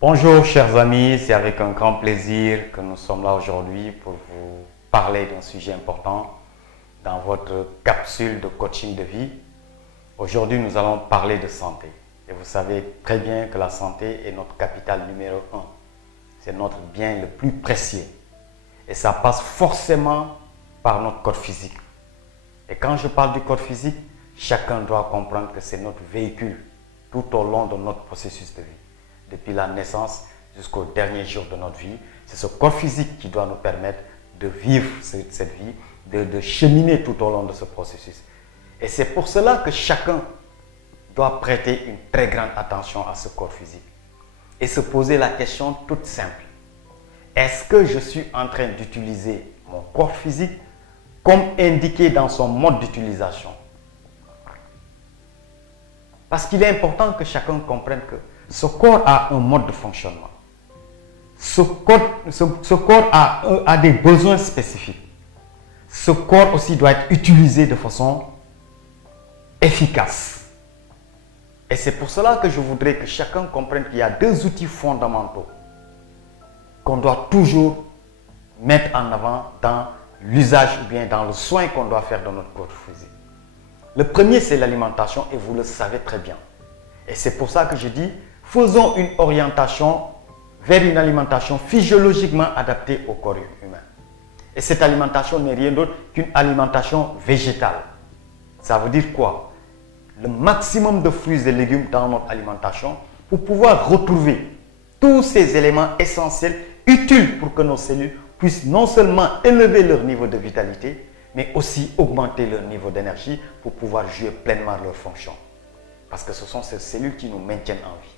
Bonjour chers amis, c'est avec un grand plaisir que nous sommes là aujourd'hui pour vous parler d'un sujet important dans votre capsule de coaching de vie. Aujourd'hui, nous allons parler de santé. Et vous savez très bien que la santé est notre capital numéro 1. C'est notre bien le plus précieux. Et ça passe forcément par notre corps physique. Et quand je parle du corps physique, chacun doit comprendre que c'est notre véhicule tout au long de notre processus de vie. Depuis la naissance jusqu'au dernier jour de notre vie, c'est ce corps physique qui doit nous permettre de vivre cette vie, de cheminer tout au long de ce processus. Et c'est pour cela que chacun doit prêter une très grande attention à ce corps physique et se poser la question toute simple. Est-ce que je suis en train d'utiliser mon corps physique comme indiqué dans son mode d'utilisation? Parce qu'il est important que chacun comprenne que ce corps a un mode de fonctionnement. Ce corps a des besoins spécifiques. Ce corps aussi doit être utilisé de façon efficace. Et c'est pour cela que je voudrais que chacun comprenne qu'il y a deux outils fondamentaux qu'on doit toujours mettre en avant dans l'usage ou bien dans le soin qu'on doit faire de notre corps physique. Le premier, c'est l'alimentation et vous le savez très bien. Et c'est pour ça que je dis, faisons une orientation vers une alimentation physiologiquement adaptée au corps humain. Et cette alimentation n'est rien d'autre qu'une alimentation végétale. Ça veut dire quoi? Le maximum de fruits et légumes dans notre alimentation pour pouvoir retrouver tous ces éléments essentiels utiles pour que nos cellules puissent non seulement élever leur niveau de vitalité, mais aussi augmenter leur niveau d'énergie pour pouvoir jouer pleinement leur fonction. Parce que ce sont ces cellules qui nous maintiennent en vie.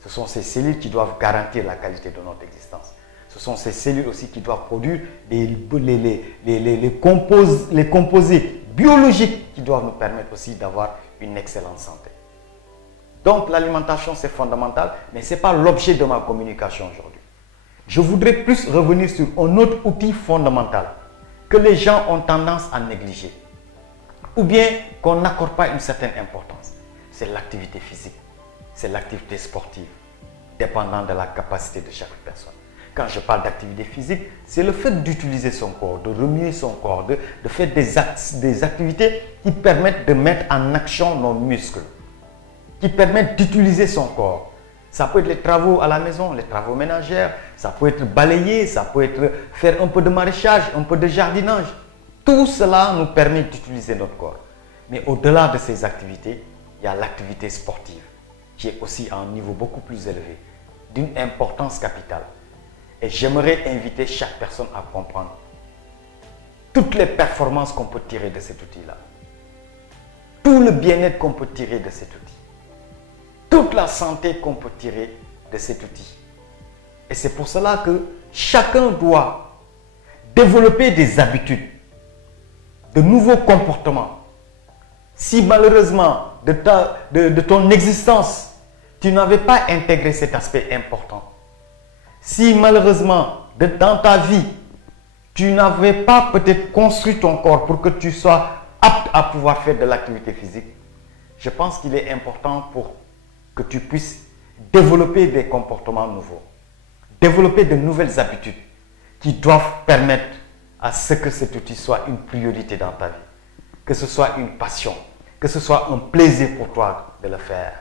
Ce sont ces cellules qui doivent garantir la qualité de notre existence. Ce sont ces cellules aussi qui doivent produire les composés biologiques qui doivent nous permettre aussi d'avoir une excellente santé. Donc l'alimentation c'est fondamental, mais ce n'est pas l'objet de ma communication aujourd'hui. Je voudrais plus revenir sur un autre outil fondamental que les gens ont tendance à négliger ou bien qu'on n'accorde pas une certaine importance. C'est l'activité physique, c'est l'activité sportive, dépendant de la capacité de chaque personne. Quand je parle d'activité physique, c'est le fait d'utiliser son corps, de remuer son corps, de faire des activités qui permettent de mettre en action nos muscles, qui permettent d'utiliser son corps. Ça peut être les travaux à la maison, les travaux ménagers, ça peut être balayer, ça peut être faire un peu de maraîchage, un peu de jardinage. Tout cela nous permet d'utiliser notre corps. Mais au-delà de ces activités, il y a l'activité sportive qui est aussi à un niveau beaucoup plus élevé, d'une importance capitale. Et j'aimerais inviter chaque personne à comprendre toutes les performances qu'on peut tirer de cet outil-là, tout le bien-être qu'on peut tirer de cet outil, toute la santé qu'on peut tirer de cet outil. Et c'est pour cela que chacun doit développer des habitudes, de nouveaux comportements. Si malheureusement, de ton existence, tu n'avais pas intégré cet aspect important, si malheureusement, dans ta vie, tu n'avais pas peut-être construit ton corps pour que tu sois apte à pouvoir faire de l'activité physique, je pense qu'il est important pour que tu puisses développer des comportements nouveaux, développer de nouvelles habitudes qui doivent permettre à ce que cet outil soit une priorité dans ta vie, que ce soit une passion, que ce soit un plaisir pour toi de le faire.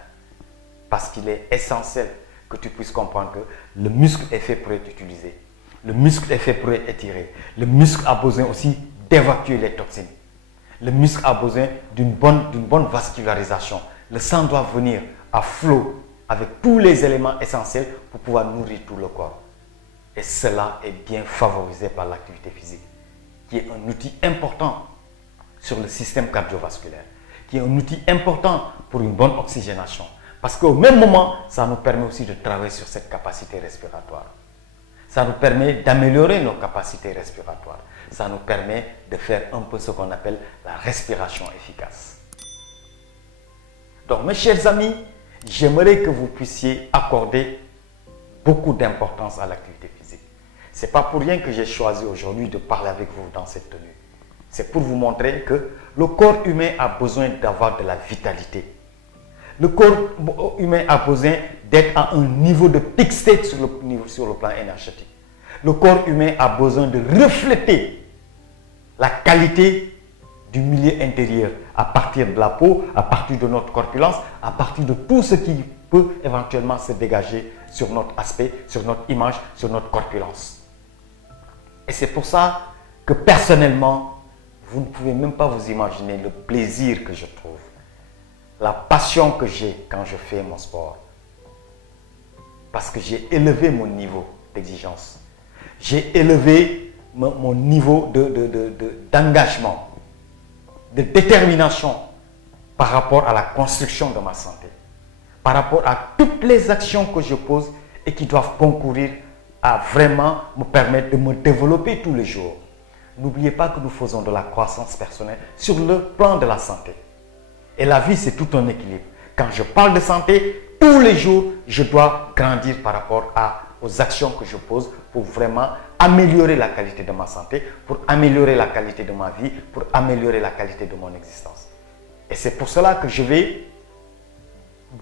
Parce qu'il est essentiel que tu puisses comprendre que le muscle est fait pour être utilisé. Le muscle est fait pour être étiré. Le muscle a besoin aussi d'évacuer les toxines. Le muscle a besoin d'une bonne vascularisation. Le sang doit venir à flot avec tous les éléments essentiels pour pouvoir nourrir tout le corps. Et cela est bien favorisé par l'activité physique, qui est un outil important sur le système cardiovasculaire, qui est un outil important pour une bonne oxygénation. Parce qu'au même moment, ça nous permet aussi de travailler sur cette capacité respiratoire. Ça nous permet d'améliorer nos capacités respiratoires. Ça nous permet de faire un peu ce qu'on appelle la respiration efficace. Donc mes chers amis, j'aimerais que vous puissiez accorder beaucoup d'importance à l'activité physique. Ce n'est pas pour rien que j'ai choisi aujourd'hui de parler avec vous dans cette tenue. C'est pour vous montrer que le corps humain a besoin d'avoir de la vitalité. Le corps humain a besoin d'être à un niveau de peak state sur le plan énergétique. Le corps humain a besoin de refléter la qualité du milieu intérieur à partir de la peau, à partir de notre corpulence, à partir de tout ce qui peut éventuellement se dégager sur notre aspect, sur notre image, sur notre corpulence. Et c'est pour ça que personnellement, vous ne pouvez même pas vous imaginer le plaisir que je trouve, la passion que j'ai quand je fais mon sport. Parce que j'ai élevé mon niveau d'exigence. J'ai élevé mon niveau d'engagement, de détermination par rapport à la construction de ma santé, par rapport à toutes les actions que je pose et qui doivent concourir à vraiment me permettre de me développer tous les jours. N'oubliez pas que nous faisons de la croissance personnelle sur le plan de la santé. Et la vie, c'est tout un équilibre. Quand je parle de santé, tous les jours, je dois grandir par rapport aux actions que je pose pour vraiment améliorer la qualité de ma santé, pour améliorer la qualité de ma vie, pour améliorer la qualité de mon existence. Et c'est pour cela que je vais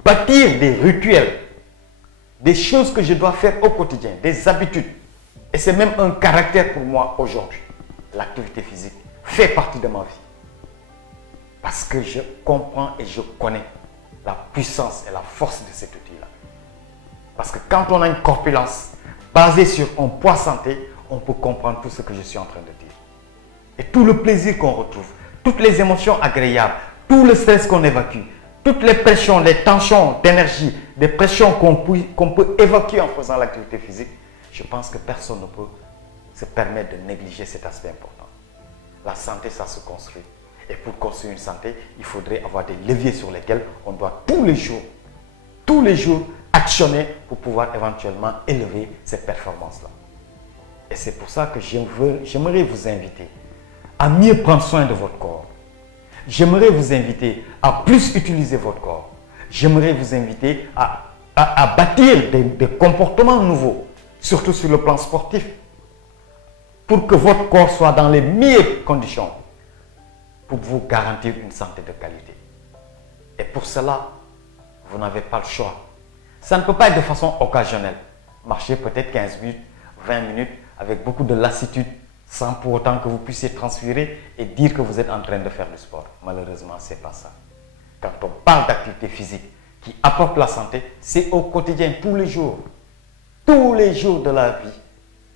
bâtir des rituels, des choses que je dois faire au quotidien, des habitudes. Et c'est même un caractère pour moi aujourd'hui. L'activité physique fait partie de ma vie. Parce que je comprends et je connais la puissance et la force de cet outil-là. Parce que quand on a une corpulence basée sur un poids santé, on peut comprendre tout ce que je suis en train de dire. Et tout le plaisir qu'on retrouve, toutes les émotions agréables, tout le stress qu'on évacue, toutes les pressions, les tensions d'énergie, des pressions qu'on peut évacuer en faisant l'activité physique, je pense que personne ne peut se permettre de négliger cet aspect important. La santé, ça se construit. Et pour construire une santé, il faudrait avoir des leviers sur lesquels on doit tous les jours actionner pour pouvoir éventuellement élever cette performance-là. Et c'est pour ça que j'aimerais vous inviter à mieux prendre soin de votre corps. J'aimerais vous inviter à plus utiliser votre corps. J'aimerais vous inviter à bâtir des comportements nouveaux, surtout sur le plan sportif, pour que votre corps soit dans les meilleures conditions pour vous garantir une santé de qualité. Et pour cela, vous n'avez pas le choix. Ça ne peut pas être de façon occasionnelle. Marcher peut-être 15 minutes, 20 minutes, avec beaucoup de lassitude, sans pour autant que vous puissiez transpirer et dire que vous êtes en train de faire du sport. Malheureusement, ce n'est pas ça. Quand on parle d'activité physique qui apporte la santé, c'est au quotidien, tous les jours. Tous les jours de la vie,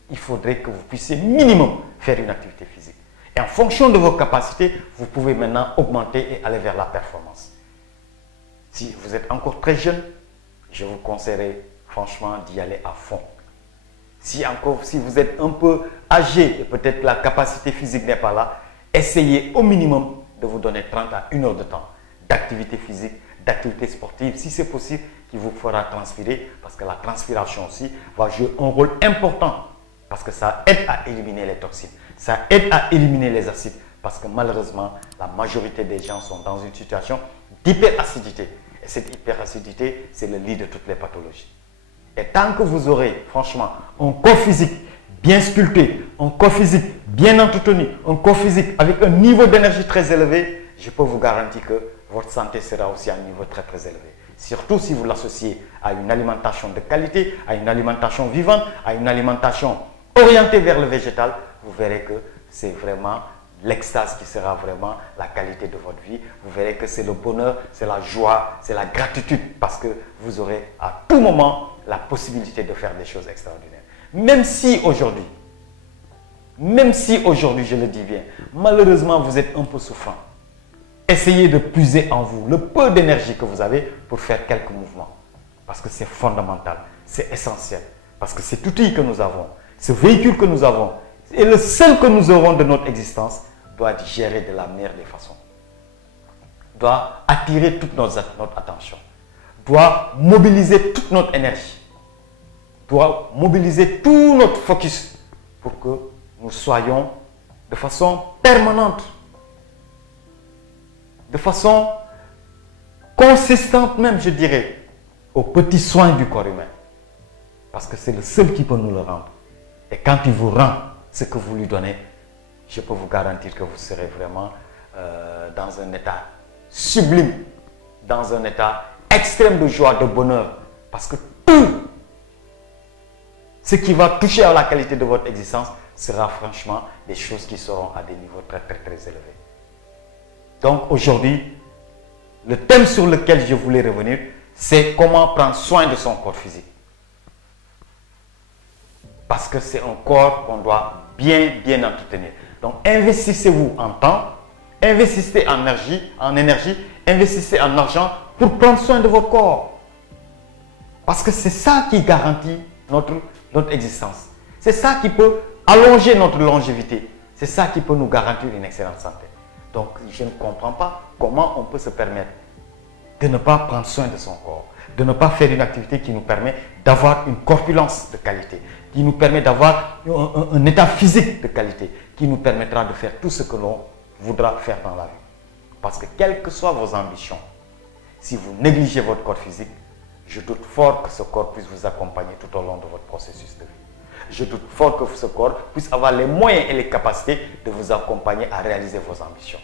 il faudrait que vous puissiez minimum faire une activité physique. Et en fonction de vos capacités, vous pouvez maintenant augmenter et aller vers la performance. Si vous êtes encore très jeune, je vous conseillerais franchement d'y aller à fond. Si vous êtes un peu âgé et peut-être la capacité physique n'est pas là, essayez au minimum de vous donner 30 à 1 heure de temps d'activité physique, d'activité sportive, si c'est possible, qui vous fera transpirer, parce que la transpiration aussi va jouer un rôle important, parce que ça aide à éliminer les toxines, ça aide à éliminer les acides, parce que malheureusement, la majorité des gens sont dans une situation d'hyperacidité. Et cette hyperacidité, c'est le lit de toutes les pathologies. Et tant que vous aurez, franchement, un corps physique bien sculpté, un corps physique bien entretenu, un corps physique avec un niveau d'énergie très élevé, je peux vous garantir que votre santé sera aussi à un niveau très très élevé. Surtout si vous l'associez à une alimentation de qualité, à une alimentation vivante, à une alimentation orientée vers le végétal, vous verrez que c'est vraiment l'extase qui sera vraiment la qualité de votre vie. Vous verrez que c'est le bonheur, c'est la joie, c'est la gratitude, parce que vous aurez à tout moment la possibilité de faire des choses extraordinaires. Même si aujourd'hui, je le dis bien, malheureusement vous êtes un peu souffrant, essayez de puiser en vous le peu d'énergie que vous avez pour faire quelques mouvements. Parce que c'est fondamental, c'est essentiel. Parce que cet outil que nous avons, ce véhicule que nous avons, et le seul que nous aurons de notre existence, doit être géré de la meilleure des façons. Doit attirer toute notre attention. Doit mobiliser toute notre énergie. Doit mobiliser tout notre focus pour que nous soyons de façon permanente, de façon consistante même, je dirais, aux petits soins du corps humain. Parce que c'est le seul qui peut nous le rendre. Et quand il vous rend ce que vous lui donnez, je peux vous garantir que vous serez vraiment dans un état sublime, dans un état extrême de joie, de bonheur. Parce que tout ce qui va toucher à la qualité de votre existence sera franchement des choses qui seront à des niveaux très élevés. Donc aujourd'hui, le thème sur lequel je voulais revenir, c'est comment prendre soin de son corps physique. Parce que c'est un corps qu'on doit bien entretenir. Donc investissez-vous en temps, investissez en énergie, investissez en argent pour prendre soin de votre corps. Parce que c'est ça qui garantit notre existence. C'est ça qui peut allonger notre longévité. C'est ça qui peut nous garantir une excellente santé. Donc je ne comprends pas comment on peut se permettre de ne pas prendre soin de son corps, de ne pas faire une activité qui nous permet d'avoir une corpulence de qualité, qui nous permet d'avoir un état physique de qualité, qui nous permettra de faire tout ce que l'on voudra faire dans la vie. Parce que quelles que soient vos ambitions, si vous négligez votre corps physique, je doute fort que ce corps puisse vous accompagner tout au long de votre processus de vie. Je doute fort que ce corps puisse avoir les moyens et les capacités de vous accompagner à réaliser vos ambitions.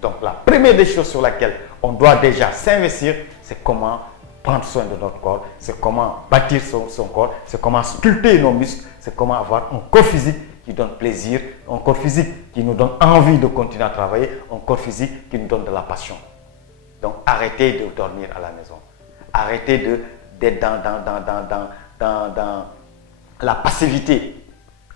Donc la première des choses sur laquelle on doit déjà s'investir, c'est comment prendre soin de notre corps, c'est comment bâtir son corps, c'est comment sculpter nos muscles, c'est comment avoir un corps physique qui donne plaisir, un corps physique qui nous donne envie de continuer à travailler, un corps physique qui nous donne de la passion. Donc arrêtez de dormir à la maison. Arrêtez d'être dans la passivité.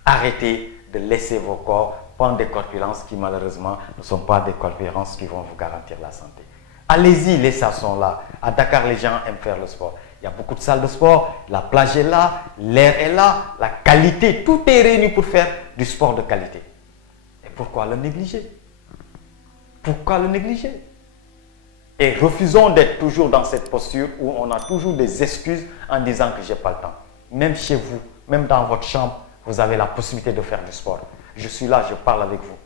Arrêtez de laisser vos corps prendre des corpulences qui malheureusement ne sont pas des corpulences qui vont vous garantir la santé. Allez-y, les salles sont là. À Dakar, les gens aiment faire le sport. Il y a beaucoup de salles de sport, la plage est là, l'air est là, la qualité, tout est réuni pour faire du sport de qualité. Et pourquoi le négliger? Pourquoi le négliger? Et refusons d'être toujours dans cette posture où on a toujours des excuses en disant que je n'ai pas le temps. Même chez vous, même dans votre chambre, vous avez la possibilité de faire du sport. Je suis là, je parle avec vous.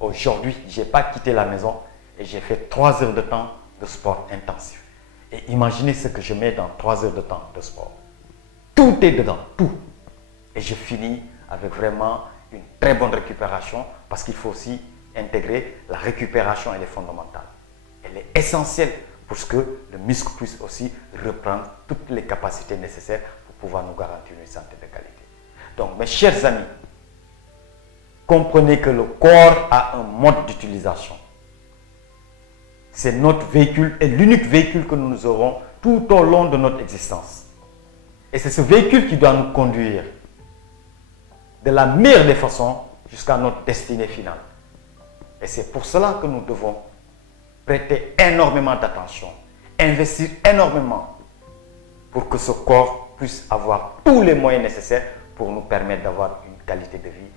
Aujourd'hui, je n'ai pas quitté la maison et j'ai fait 3 heures de temps de sport intensif. Et imaginez ce que je mets dans 3 heures de temps de sport. Tout est dedans, tout. Et je finis avec vraiment une très bonne récupération parce qu'il faut aussi intégrer la récupération, elle est fondamentale. Elle est essentielle pour que le muscle puisse aussi reprendre toutes les capacités nécessaires pour pouvoir nous garantir une santé de qualité. Donc, mes chers amis, comprenez que le corps a un mode d'utilisation. C'est notre véhicule et l'unique véhicule que nous aurons tout au long de notre existence. Et c'est ce véhicule qui doit nous conduire de la meilleure des façons jusqu'à notre destinée finale. Et c'est pour cela que nous devons prêter énormément d'attention, investir énormément pour que ce corps puisse avoir tous les moyens nécessaires pour nous permettre d'avoir une qualité de vie,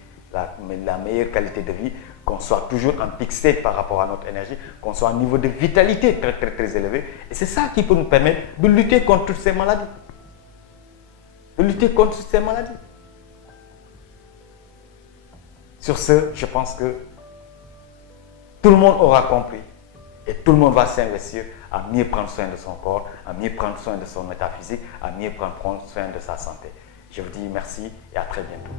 la meilleure qualité de vie, qu'on soit toujours en peak state par rapport à notre énergie, qu'on soit à un niveau de vitalité très élevé. Et c'est ça qui peut nous permettre de lutter contre toutes ces maladies. De lutter contre toutes ces maladies. Sur ce, je pense que tout le monde aura compris et tout le monde va s'investir à mieux prendre soin de son corps, à mieux prendre soin de son état physique, à mieux prendre soin de sa santé. Je vous dis merci et à très bientôt.